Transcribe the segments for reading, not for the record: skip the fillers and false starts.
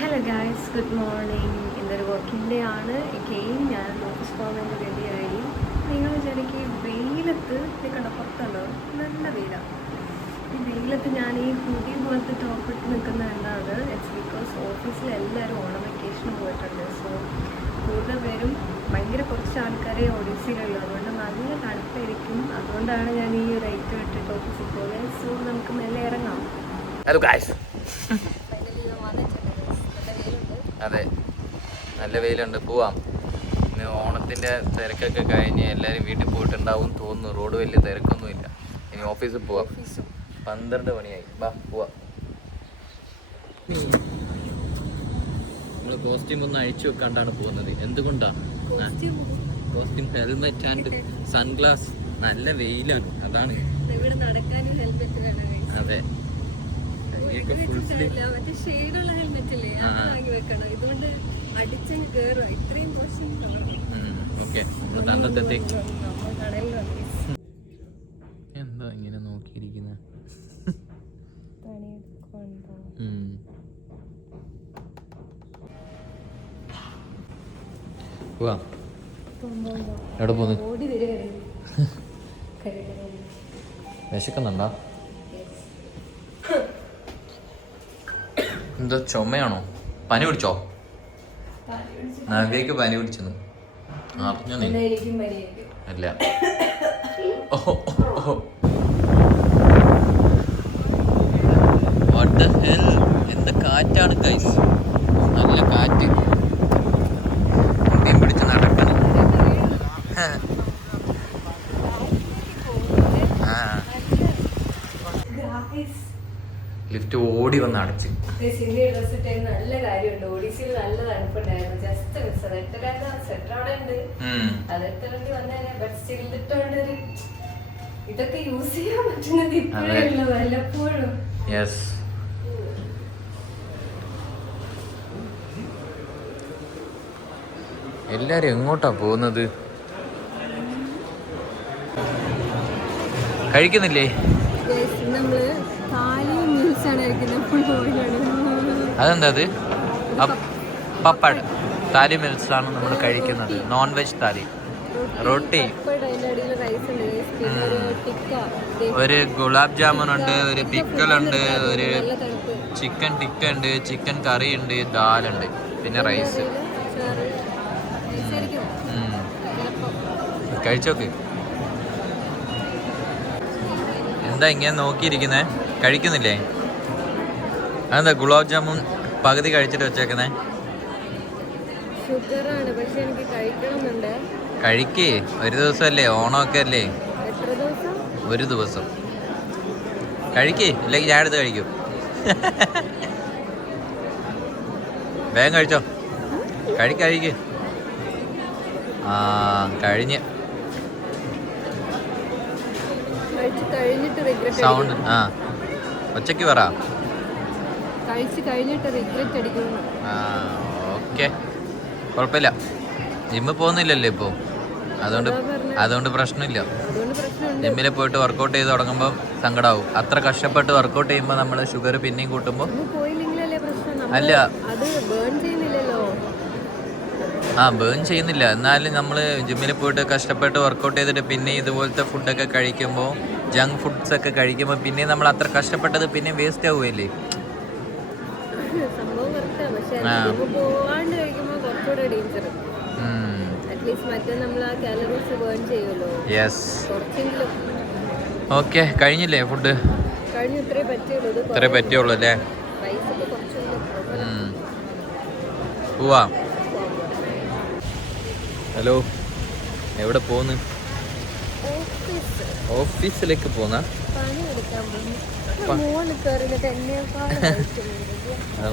Hello guys, good morning. ഇന്നൊരു working day ആണ്. Again ഞാൻ ഓഫീസ് പോകാൻ വേണ്ടി റെഡിയായി. നിങ്ങൾ വിചാരിക്കും ഈ വെയിലത്ത് നിൽക്കണ്ട, പുറത്തുണ്ടോ നല്ല വെയിലാണ്. ഈ വെയിലത്ത് ഞാൻ ഈ ഹുഡി പോലത്തെ ടോപ്പ് ഇട്ട് നിൽക്കുന്ന എന്താണ്, ഇറ്റ്സ് ബിക്കോസ് ഓഫീസിൽ എല്ലാവരും ഓണം വെക്കേഷന് പോയിട്ടുണ്ട്. സോ കൂടുതൽ പേരും കുറച്ച് ആൾക്കാരെ ഒഡീസിയിലുള്ളൂ. അതുകൊണ്ട് നല്ല തണുപ്പായിരിക്കും. അതുകൊണ്ടാണ് ഞാൻ ഈ ഒരു ഐറ്റം ഇട്ടിട്ട് ഓഫീസിൽ പോകുന്നത്. സോ നമുക്ക് മെല്ലെ ഇറങ്ങാം. ഹലോ ഗായ്സ്, അതെ നല്ല വെയിലുണ്ട്, പോവാം. ഇന്ന് ഓണത്തിൻ്റെ തിരക്കൊക്കെ കഴിഞ്ഞ് എല്ലാവരും വീട്ടിൽ പോയിട്ടുണ്ടാവും തോന്നുന്നു. റോഡ് വലിയ തിരക്കൊന്നുമില്ല. ഇനി ഓഫീസിൽ പോവാം. 12 മണിയായി. ബാ പോവാം. നമ്മൾ കോസ്റ്റ്യൂം ഒന്ന് അഴിച്ചു വെക്കാണ്ടാണ് പോകുന്നത്. എന്തുകൊണ്ടാണ്? Costume, helmet and sunglass. നല്ല വെയിലാണ്, അതാണ്. അതെ, ഫുൾ സ്ലീവ്. ഓക്കെ, നമ്മൾ തണ്ടത്തെത്തി. എന്താ ഇങ്ങനെ നോക്കിയിരിക്കുന്ന? എവിടെ പോന്നു? വിശക്കുന്നുണ്ടോ? എന്താ ചുമയാണോ? പനി പിടിച്ചോ? നവ്യക്ക് പനി പിടിച്ചെന്നു അറിഞ്ഞോ നീ? അല്ല. What the hell? എന്താ കാറ്റാണ് ഗൈസ്, നല്ല കാറ്റ്. മുടിയും പിടിച്ച് നടക്കണം. ലിഫ്റ്റ് ഓടി വന്ന് അടച്ച്. നല്ല കാര്യമുണ്ട്. ഒഡീസിയിൽ നല്ല തണുപ്പുണ്ടായിരുന്നു. Just miss. സെറ്റർ അവിടെ ഉണ്ട്, അതെടുത്ത വേണ്ടി വന്നേനെ. ബട്ട് സ്റ്റിൽ ഇട്ടോണ്ട് ഇതൊക്കെ യൂസ് ചെയ്യാൻ പറ്റുന്നത് ഇപ്പോഴുള്ള വല്ലപ്പോഴും. യെസ്. എല്ലാരും എങ്ങോട്ടാ പോകുന്നത്? കഴിക്കുന്നില്ലേ? അതെന്താ അത്? പപ്പട് താലി മിൽസ് ആണ് നമ്മൾ കഴിക്കുന്നത്. നോൺ വെജ് താലി, റൊട്ടി, ഒരു ഗുലാബ് ജാമുൻ ഉണ്ട്, ഒരു പിക്കൽ ഉണ്ട്, ഒരു ചിക്കൻ ടിക്ക ഉണ്ട്, ചിക്കൻ കറി ഉണ്ട്, ദാലുണ്ട്, പിന്നെ റൈസ്. കഴിച്ചോക്ക്. എന്താ ഇങ്ങനെ നോക്കിയിരിക്കുന്നേ? കഴിക്കുന്നില്ലേ? അതെന്താ ഗുലാബ് ജാമുൻ പകുതി കഴിച്ചിട്ട് വെച്ചേക്കുന്നേ? കഴിക്കേ, ഒരു ദിവസമല്ലേ, ഓണമൊക്കെ അല്ലേ. ഒരു ദിവസം കഴിക്കേ, ഇല്ലെങ്കിൽ ഞാൻ എടുത്ത് കഴിക്കും. വേഗം കഴിച്ചോ, കഴിക്ക്. കഴിഞ്ഞ് സൗണ്ട് ഒച്ചയ്ക്ക് പറ. ഓക്കെ, കുഴപ്പമില്ല. ജിമ്മിൽ പോകുന്നില്ലല്ലോ ഇപ്പോൾ, അതുകൊണ്ട് പ്രശ്നമില്ല. ജിമ്മിൽ പോയിട്ട് വർക്കൗട്ട് ചെയ്ത് തുടങ്ങുമ്പോൾ സങ്കടമാവും. അത്ര കഷ്ടപ്പെട്ട് വർക്കൗട്ട് ചെയ്യുമ്പോൾ നമ്മൾ ഷുഗർ പിന്നെയും കൂട്ടുമ്പോൾ അല്ല, ബേൺ ചെയ്യുന്നില്ല. എന്നാലും നമ്മൾ ജിമ്മിൽ പോയിട്ട് കഷ്ടപ്പെട്ട് വർക്കൗട്ട് ചെയ്തിട്ട് പിന്നെ ഇതുപോലത്തെ ഫുഡൊക്കെ കഴിക്കുമ്പോൾ, ജങ്ക് ഫുഡ്സ് ഒക്കെ കഴിക്കുമ്പോൾ പിന്നെ നമ്മൾ അത്ര കഷ്ടപ്പെട്ടത് പിന്നെ വേസ്റ്റ് ആവുകയല്ലേ. ഓക്കെ, കഴിഞ്ഞില്ലേ ഫുഡ്? ഇത്രേ പറ്റുള്ളൂ അല്ലേ? പോവാ. ഹലോ, എവിടെ പോന്ന്? ഓഫീസിലേക്ക് പോന്ന?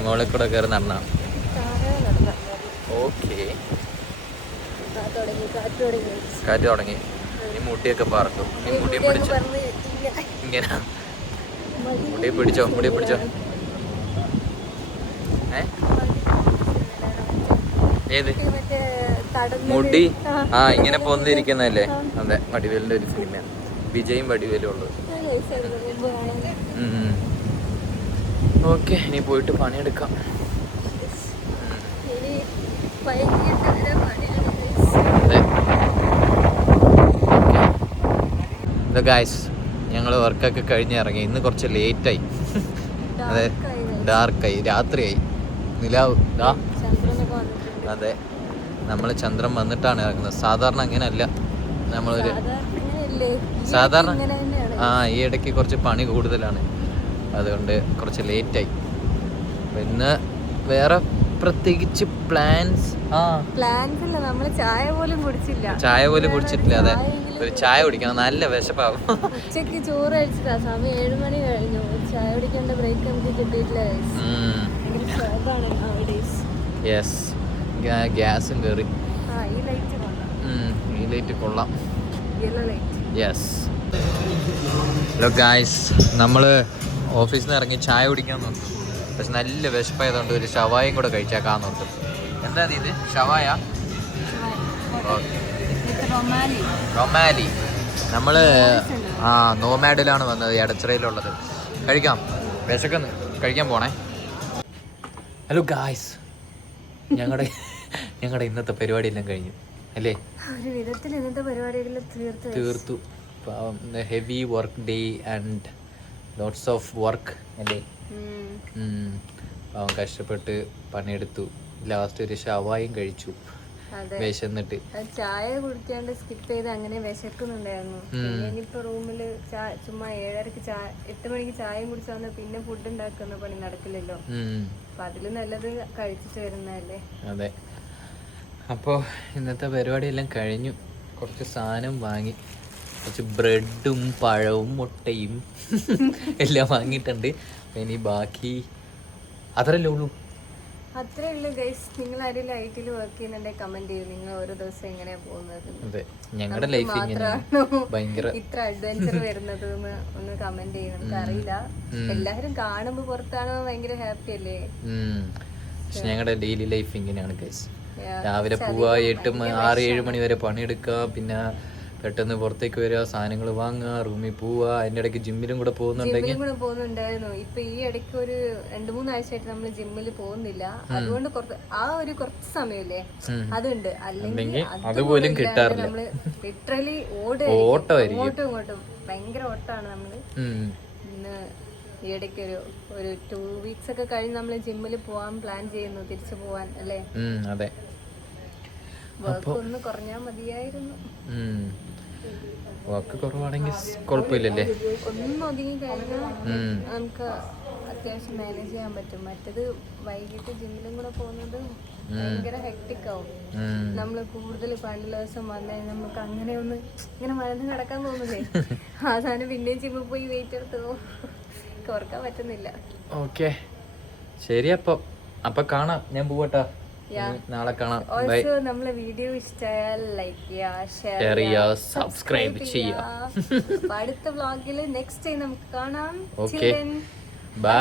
മോളിൽ കൂടെ കയറി നടന്ന? ഓക്കെ, കാറ്റ് തുടങ്ങി. ഈ മുടിയൊക്കെ പറക്കും. ഈ മുടിയെ പിടിച്ചോ, ഇങ്ങനെ മുടിയെ പിടിച്ചോ. ഏത് മുടി? ഇങ്ങനെ പോന്നിരിക്കുന്നതല്ലേ? അതെ, വടിവേലിന്റെ ഒരു സിനിമയാണ്. വിജയും വടിവേലും ഉള്ളത്. ഓക്കെ, ഇനി പോയിട്ട് പണിയെടുക്കാം. ഭയങ്കര പണിയാണ് guys. ഗായ്സ് ഞങ്ങൾ വർക്കൊക്കെ കഴിഞ്ഞ് ഇറങ്ങി. ഇന്ന് കുറച്ച് ലേറ്റായി. അതെ, ഡാർക്കായി, രാത്രിയായി. നിലാവ് ചന്ദ്രനൊക്കെ വന്നിട്ടുണ്ട്. അതെ, നമ്മൾ ചന്ദ്രൻ വന്നിട്ടാണ് ഇറങ്ങുന്നത്. സാധാരണ അങ്ങനെയല്ല. നമ്മളൊരു സാധാരണ ഈ ഇടയ്ക്ക് കുറച്ച് പണി കൂടുതലാണ്, അതുകൊണ്ട് കുറച്ച് ലേറ്റായി. ഇന്ന് വേറെ പ്രത്യേകിച്ച് പ്ലാൻസ് ഇല്ല, നമ്മള് ചായ പോലും കുടിച്ചിട്ടില്ല. അതെ, ഒരു ചായ കുടിക്കണം, നല്ല വിശപ്പാവും. ഉച്ചക്ക് ചോറ് കഴിച്ചിട്ടാ, സമയം 7 മണി കഴിഞ്ഞു. ചായ കുടിക്കേണ്ട ബ്രേക്ക് നമുക്ക് കിട്ടിയിട്ടില്ല. യെസ്, ഗ്യാസും കയറി. ഈ ലൈറ്റ് കൊള്ളാം. യെസ്. ഹലോ ഗായ്സ്, നമ്മൾ ഓഫീസിൽ നിന്ന് ഇറങ്ങി ചായ കുടിക്കാൻ നോക്കും. പക്ഷെ നല്ല വിശപ്പായതുകൊണ്ട് ഒരു ഷവായും കൂടെ കഴിച്ചേക്കാൻ നോക്കും. എന്താ ഇത്? ഷവായ? റൊമാലി. നമ്മൾ നോമാഡിലാണ് വന്നത്, എടച്ചിറയിലുള്ളത്. കഴിക്കാം, വിശക്കുന്നു, കഴിക്കാൻ പോണേ. ഹലോ ഗായ്സ്, ഞങ്ങളുടെ ഇന്നത്തെ പരിപാടിയെല്ലാം കഴിഞ്ഞു അല്ലേ? ഒരു വിധത്തിൽ ഇന്നത്തെ പരിപാടികൾ തീർത്തു. Heavy work day and lots of work അല്ലേ? പാവം കഷ്ടപ്പെട്ട് പണിയെടുത്തു. ലാസ്റ്റ് ഒരു ഷവായും കഴിച്ചു വിശന്നിട്ട്. ചായ കുടിക്കാണ്ട് സ്കിപ്പ് ചെയ്ത് അങ്ങനെ വിശക്കുന്നുണ്ടായിരുന്നു. ഇനിയിപ്പോ റൂമില് ചുമ്മാ 7:30 8 മണിക്ക് ചായയും കുടിച്ചാൽ പിന്നെ ഫുഡ് ഉണ്ടാക്കുന്ന പണി നടക്കില്ലല്ലോ. അപ്പൊ അതില് നല്ലത് കഴിച്ചിട്ട് വരുന്നതല്ലേ. അതെ. അപ്പോൾ ഇന്നത്തെ പരിപാടിയെല്ലാം കഴിഞ്ഞു. കുറച്ച് സാധനം വാങ്ങി, കുറച്ച് ബ്രെഡും പഴവും മുട്ടയും എല്ലാം വാങ്ങിയിട്ടുണ്ട്. ഇനി ബാക്കി അത്രയല്ലേ ഉള്ളൂ. അത്രേ ഉള്ളൂ ഗൈസ്. നിങ്ങൾ ആരെങ്കിലും ഐറ്റിൽ വർക്ക് ചെയ്യുന്നുണ്ടെങ്കിൽ കമന്റ് ചെയ്യും, നിങ്ങൾ ഓരോ ദിവസം എങ്ങനെയാ പോകുന്നത്. അതെ, ഞങ്ങളുടെ ലൈഫ് ഭയങ്കര ഇത്ര അഡ്വഞ്ചർ വരുന്നത് ഒന്ന് കമന്റ് ചെയ്യും. നമുക്ക് അറിയില്ല, എല്ലാവരും കാണുമ്പോ പുറത്താണോ ഭയങ്കര ഹാപ്പി അല്ലേ. പക്ഷെ ഞങ്ങളുടെ ഡെയിലി ലൈഫ് ഇങ്ങനെയാണ് ഗൈസ്. രാവിലെ പോവാ, 6-7 മണി വരെ പണിയെടുക്കുക, പിന്നെ പെട്ടെന്ന് പുറത്തേക്ക് വരിക, സാധനങ്ങൾ വാങ്ങുക, റൂമിൽ പോവുക, അതിന്റെ ഇടയ്ക്ക് ജിമ്മിലും കൂടെ പോകുന്നുണ്ടായിരുന്നു. ഇപ്പൊ ഈ ഇടയ്ക്ക് ഒരു 2-3 ആഴ്ചയായിട്ട് നമ്മൾ ജിമ്മിൽ പോകുന്നില്ല. അതുകൊണ്ട് കുറച്ച് സമയമില്ലേ അതുണ്ട്. അല്ലെങ്കിൽ അതുപോലും കിട്ടാറില്ല. നമ്മള് ലിറ്ററലി ഓട്ടം ഇങ്ങോട്ടും ഭയങ്കര ഓട്ടമാണ് നമ്മള്. ഇന്ന് ഈ ഇടയ്ക്ക് ഒരു 2 വീക്സ് ഒക്കെ കഴിഞ്ഞ് നമ്മള് ജിമ്മിൽ പോവാൻ പ്ലാൻ ചെയ്യുന്നു, തിരിച്ചു പോവാൻ അല്ലേ. അതെ, വർക്ക് ഒന്ന് കുറഞ്ഞാൽ മതിയായിരുന്നു. വർക്ക് കുറവാണെങ്കിൽ കുഴപ്പമില്ലല്ലേ, ഒന്നും ഒതുങ്ങി കഴിഞ്ഞാൽ നമുക്ക് അത്യാവശ്യം മാനേജ് ചെയ്യാൻ പറ്റും. മറ്റത് വൈകിട്ട് ജിമ്മിലും കൂടെ പോകുന്നത് ഭയങ്കര ഹെക്ടിക് ആവും. നമ്മള് കൂടുതൽ പണ്ടുള്ള ദിവസം വന്നാൽ നമുക്ക് അങ്ങനെ ഒന്ന് ഇങ്ങനെ മഴന്ന് കിടക്കാൻ തോന്നില്ലേ, അവസാനം പിന്നെയും ജിമ്മിൽ പോയി വെയിറ്റ് എടുത്ത് ഓർക്കാൻ പറ്റുന്നില്ല. ഓക്കെ, ശരി. അപ്പൊ കാണാം, ഞാൻ പോവട്ടാ, നാളെ കാണാം. ഓൾസോ നമ്മളെ വീഡിയോ ഇഷ്ടമായാൽ ലൈക്ക് ചെയ്യുക, ഷെയർ ചെയ്യുക, സബ്സ്ക്രൈബ് ചെയ്യുക. അടുത്ത വ്ളോഗിൽ നെക്സ്റ്റ് ടൈം നമുക്ക് കാണാം. Okay, by.